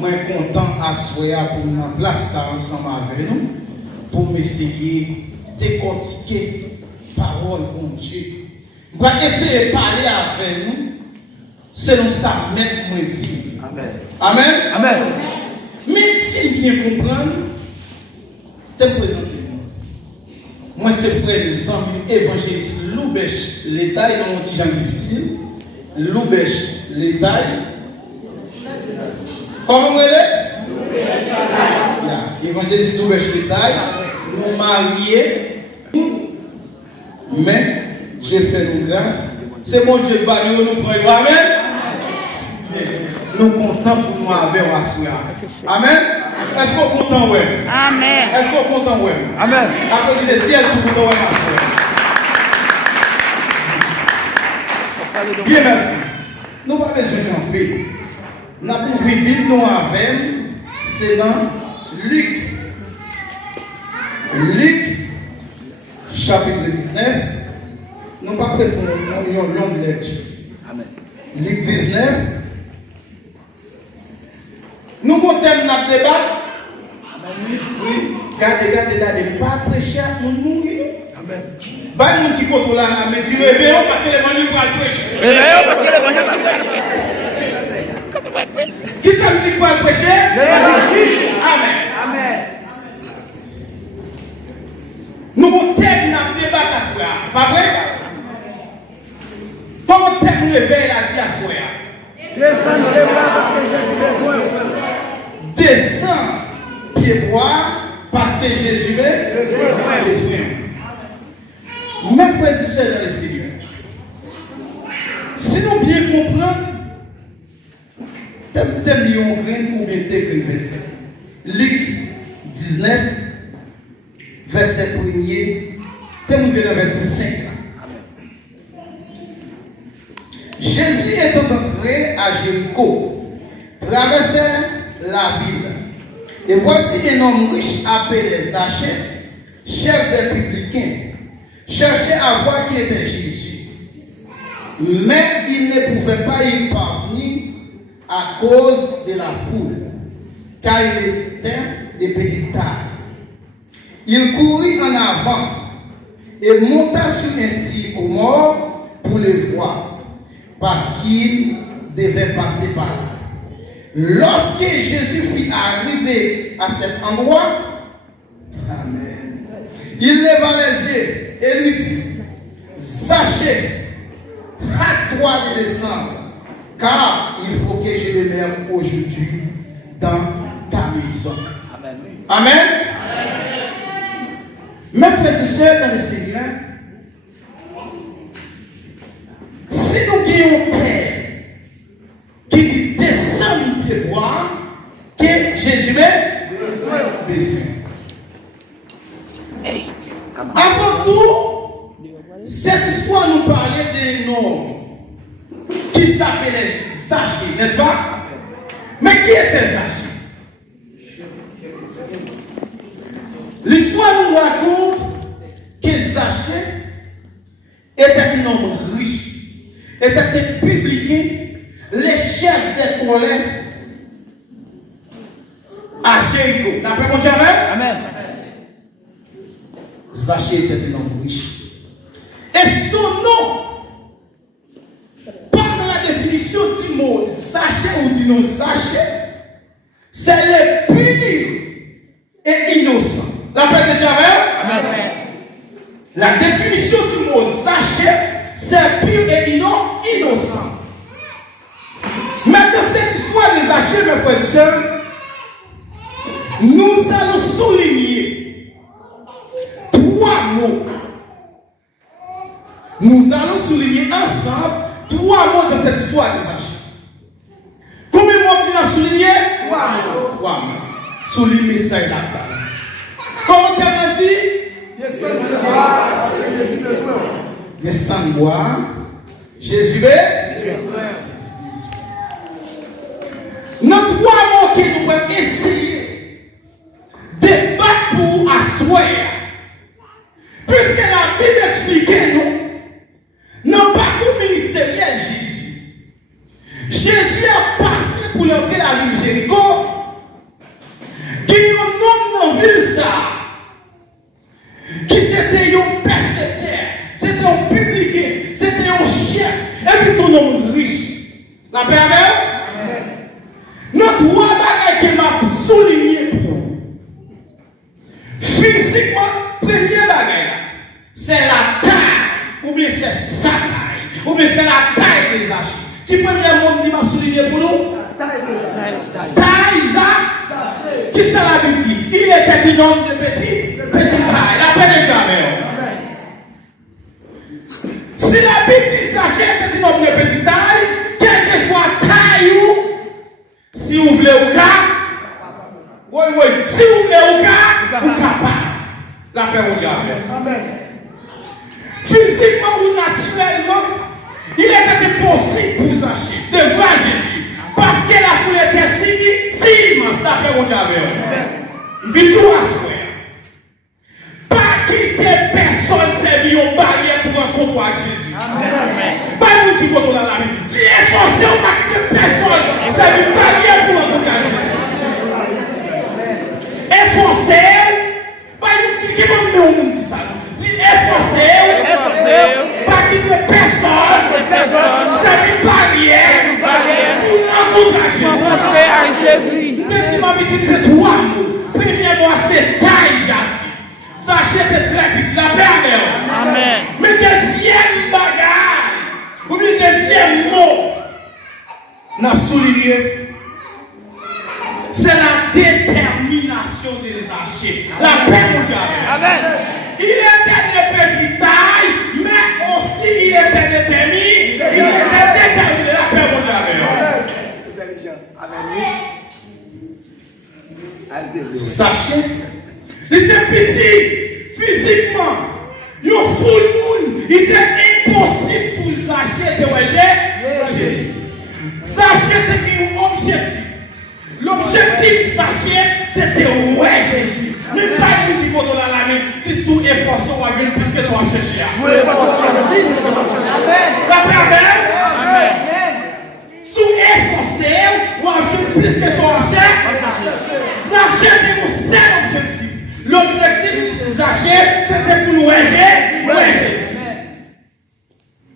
moi content à souhaiter pour nous en place ça ensemble avec nous, pour essayer de décortiquer la parole de Dieu. Je vais essayer de parler avec nous, selon ça, même moi dit. Amen. Amen. Amen. Mais si bien comprendre, te présenter. Moi, c'est frère de l'ensemble évangéliste Loubèche, l'État est un petit genre difficile. Loubèche, l'État. Comment vous voulez? Évangéliste Loubèche, l'État. Nous mariés. Mais Dieu fait nous grâce. C'est mon Dieu qui nous prend. Amen. Nous comptons pour nous avec un Amen. Est-ce qu'on est content, ouais? Amen. Est-ce qu'on est content, ouais? Amen. Applaudissez le ciel sur vous, ouais, bien, merci. Nous ne pouvons pas besoin d'en faire. Nous avons ouvert la Bible, nous avons, c'est dans Luc. Luc, chapitre 19. Nous ne pouvons pas faire une longue lecture. Amen. Luc 19. Nous montons notre débat. Oui. Regardez, pas prêcher à nous mourir. Amen. Pas nous qui contrôlent la mais dire réveillons parce que les gens vont prêcher. Réveillons parce que les gens vont prêcher. Qui ça me dit quoi prêcher? Amen. Amen. Nous montons notre débat à soi. Pas vrai? Comment thème réveil la dit à soi? Descends les bras parce que Jésus besoin. Descends pieds bois parce que Jésus est besoin. Mes frères et sœurs dans le Seigneur, si nous bien comprenons, thème million grain ou bien des versets. Luc 19, verset 1er, thème de verset 5. Jésus étant entré à Jéricho, traversait la ville. Et voici un homme riche appelé Zachée, chef des publicains, cherchait à voir qui était Jésus. Mais il ne pouvait pas y parvenir à cause de la foule, car il était de petite taille. Il courut en avant et monta sur un sycomore pour le voir, parce qu'il devait passer par là. Lorsque Jésus fut arrivé à cet endroit, Amen, il leva les yeux et lui dit, Zachée, hâte-toi de descendre, car il faut que je le mette aujourd'hui dans ta maison. Amen. Amen. Mes frères et sœurs dans le Seigneur, si nous gagnons terre qui dit descend du pied droit, que Jésus est besoin. Avant tout, cette histoire nous parlait d'un homme qui s'appelait Zachée, n'est-ce pas? Mais qui était Zachée? L'histoire nous raconte que Zachée était un homme riche, était un publicain, les chefs des colères à Jéricho. D'après mon Dieu, Amen. Zachée était un homme riche. Et son nom, par la définition du mot Zachée ou du nom Zachée, c'est le pur et innocent. La paix de Dieu, Amen. la définition du mot Zachée, c'est pur et innocent. Mais dans cette histoire de Zachée, mes frères et sœurs, nous allons souligner trois mots. Nous allons souligner ensemble trois mots dans cette histoire de Zachée. Combien de mots tu as souligné? Trois mots. Trois mots. Souligner ça et la base. Comment tu as dit? Descends boire parce que Jésus besoin. Descends boire. Jésus est. Nos trois mots que nous pouvons essayer de battre pour asseoir. Puisque la Bible explique nous, non pas tout ministériel Jésus. Jésus a passé pour l'entrée de la ville Jéricho trois bagages qui m'a souligné pour vous. Physiquement, premier bagage, c'est la taille, ou bien c'est sa taille, ou bien c'est la taille des Zaché. Qui premier monde qui m'a souligné pour nous? Taille, Zaché. Qui c'est la petite? Il était un homme de petite taille. La paix de jamais. Si la petite Zaché était un homme de petite taille, quelle que soit taille ou, si vous voulez ou cas, oui, si vous voulez ou cas, vous capable. La paix au diable. Physiquement ou naturellement, il était impossible pour Zaché de voir Jésus. Parce que la foule était si immense. La paix au diable. Victoire square. Pas quitter personne servir aux barrières pour rencontrer avec Jésus. Pas nous qui votons dans la vie. Tu es forcé ou pas quitter personne servir aux barrières pour rencontrer avec Jésus. Et forcé, pas nous qui vont nous dire ça. Tu es forcé, pas quitter personne servir aux barrières pour rencontrer avec Jésus. Petit m'a dit c'est trois mots. Premièrement, c'est taille jassi. Sachez que très petit, la paix amen. Mais deuxième bagage, ou bien deuxième mot, n'a souligné, c'est la détermination de les acheter. La paix mondiale. Amen. Il était de petite taille, mais aussi il était déterminé. Il était déterminé. La paix mondiale. Amen. Sachez, il était petit, physiquement. Il y a full moon. Il était impossible pour Zaché de Jésus. Zaché était un objectif. L'objectif de Zaché, c'était ouais Jésus. Mais pas nous qui vont dans la main, qui sont efforcés ou à venir plus que soit chercher. La paix amen. Sous efforcé ou à venir plus que soit chercher. Zaché était mon seul objectif. L'objectif de Zaché, c'était pour nous aider.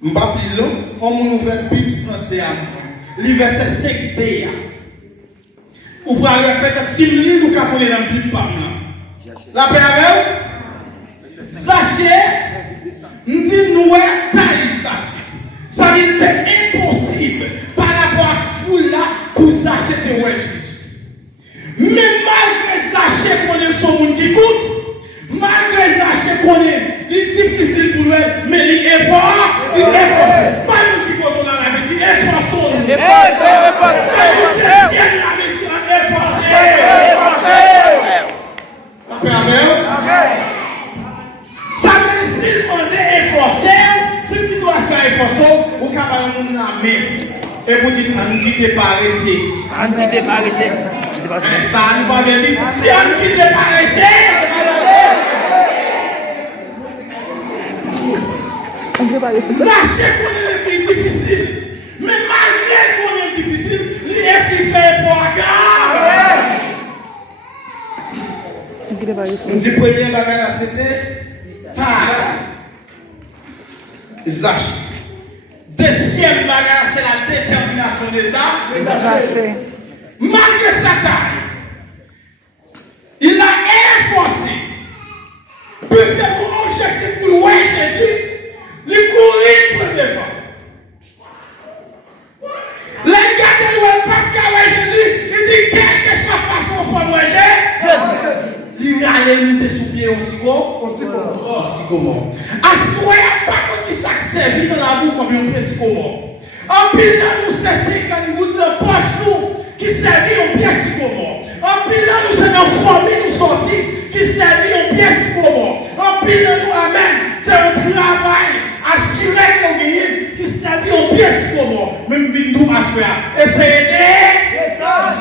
M'bapilo, comme on ouvre la Bible française à moi. Le verset 5b. Ou pour aller peut-être 6 minutes, ou qu'à connaître dans la Bible par là. La paix avec Zaché, nous dit nous taille Zaché. Ça veut dire que c'est impossible par rapport à la foule là pour Zaché de Jésus. Mais malgré Zaché qu'on est son monde qui coûte, malgré Zaché qu'on est difficile pour lui, mais il est fort, il est fort. Pas nous qui votons dans la vie, il est fort son nous. Il est fort. Pas nous qui sommes la vie, il est fort. La paix amen. Ça veut dire s'il demandait efforcer, si tu dois être efforcé, au cas où on a main. Et vous dites, on qui te paraissait. On qui te paraissait. Ça nous va bien dire, si on qui te paraissait. Sachez qu'on est plus difficile. Mais malgré qu'on est difficile, il est qui fait effort à garde. On dit premier bagage c'était taille. Zaché. Deuxième bagage c'est la détermination des Zaché. Malgré sa taille, il a efforcé. Puisque mon objectif pour louer Jésus, il courir pour le devant. Les gars de louer pas de Jésus, il dit quelle que soit la façon de faire Jésus. Il allait monter sous pied aussi comment. Assoyez pas qui s'accède dans la boue comme un petit comment. En pile nous c'est 50 gouttes de poche nous qui servit au pied comment. En pile nous c'est nos familles nous sortis qui servit au pied comment. En pile nous amen, c'est un travail assuré qu'on gagne qui servit au pied comment. Même bindou assuré. Essayez de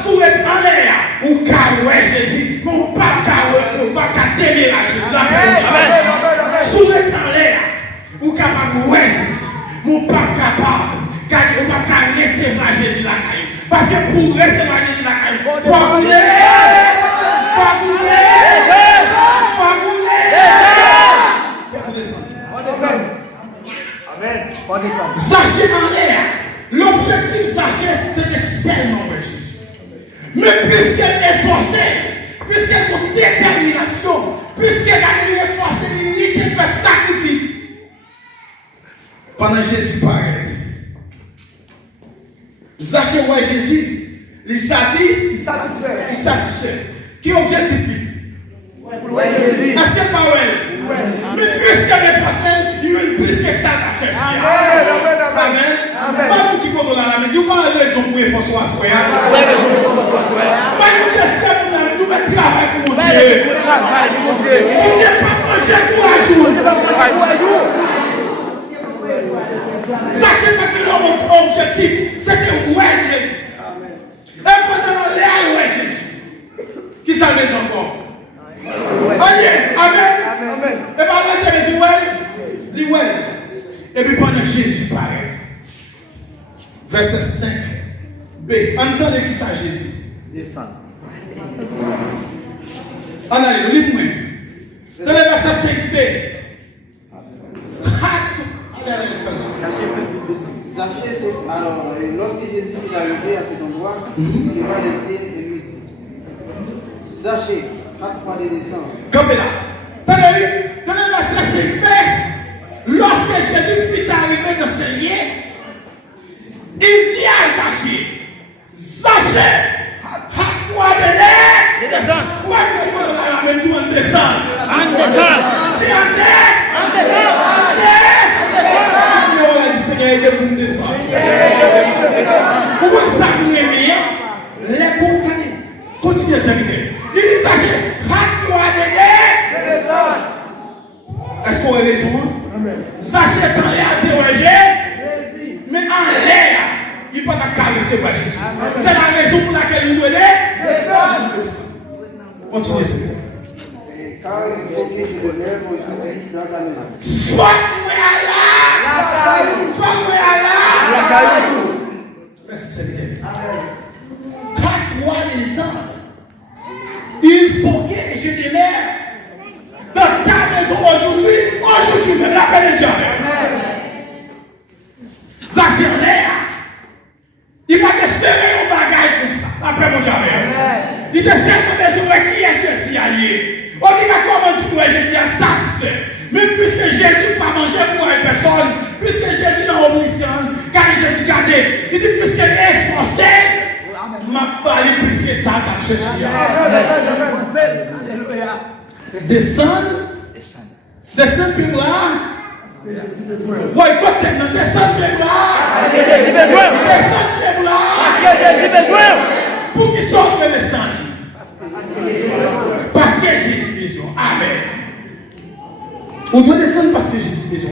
souhaiter en l'air ou carouer Jésus. Mon pas carouer, pas qu'à tenir à Jésus. Souhaiter en l'air ou capable de Jésus. Mon pas capable. Car on ne peut pas recevoir Jésus la caille. Parce que pour recevoir Jésus la caille, il faut bouler. Zaché en l'air. L'objectif Zaché, c'était seulement Jésus. Mais puisqu'elle est forcée, puisqu'elle a une détermination, puisqu'elle a est forcée, elle fait sacrifice. Pendant Jésus paraît. Zachée ouais Jésus, il satisfait. Qui objectif? Est-ce qu'elle parle? Mais puisqu'elle est forcée, il veut plus que ça à chercher. Amen. Pas vous qui comptez là, mais Dieu pas raison pour les forces à soi. Pas nous laisser pour nous mettre travail pour mon Dieu. Mon Dieu pas manger courageux. Ça c'est pas que notre objectif, c'est que ouais Jésus. Et pendant l'air ouais Jésus. Qui ça les encore? Amen. Et par là, Jésus dit ouais. Et puis pendant Jésus paraît. Verset 5b. Entendez qui ça Jésus. Descend. Allez, lis-moi. Dans le verset 5b. Alors, lorsque Jésus est arrivé à cet endroit, il va les yeux et lui dit: Zachée, hâte-toi de descendre. Comme là. Dans le verset 5b, lorsque Jésus fut arrivé dans ce lieu, il dit à Zachée: Zachée, hâte-toi de descendre. Pourquoi il faut la mettre en descendre? En descendre. Tu en descendre. Seigneur, aidez pour me descendre. Pourquoi ça nous est meilleur? Les bons canets. Continuez à servir. Il dit Zachée, hâte-toi de descendre. Est-ce qu'on a raison? Zachée est en l'air interrogé, mais en l'air, il ne peut pas caresser par Jésus. C'est la raison pour laquelle il doit descendre. Continuez à servir. Car il faut que je demeure aujourd'hui dans ta maison. Merci Seigneur. Hâte-toi de descendre. Il faut que je demeure dans ta maison aujourd'hui. Aujourd'hui, même l'appel est jamais. Ça c'est en l'air. Il va espérer un bagage comme ça. Après mon jamais. Il te sert de maison avec qui est-ce que c'est allié. Obligatoirement, tu pourrais Jésus est satisfait. Mais puisque Jésus n'a pas mangé pour une personne, puisque Jésus n'a pas omniscient, car Jésus gardé, il dit puisqu'elle est forcée, m'a parlé plus que ça t'a cherché. Descendre plus là. Oui, côté maintenant, descendre plus là. Descendre plus là. Pour qu'ils sortent de descendre. Parce que Jésus besoin. Amen. On doit descendre parce que Jésus besoin.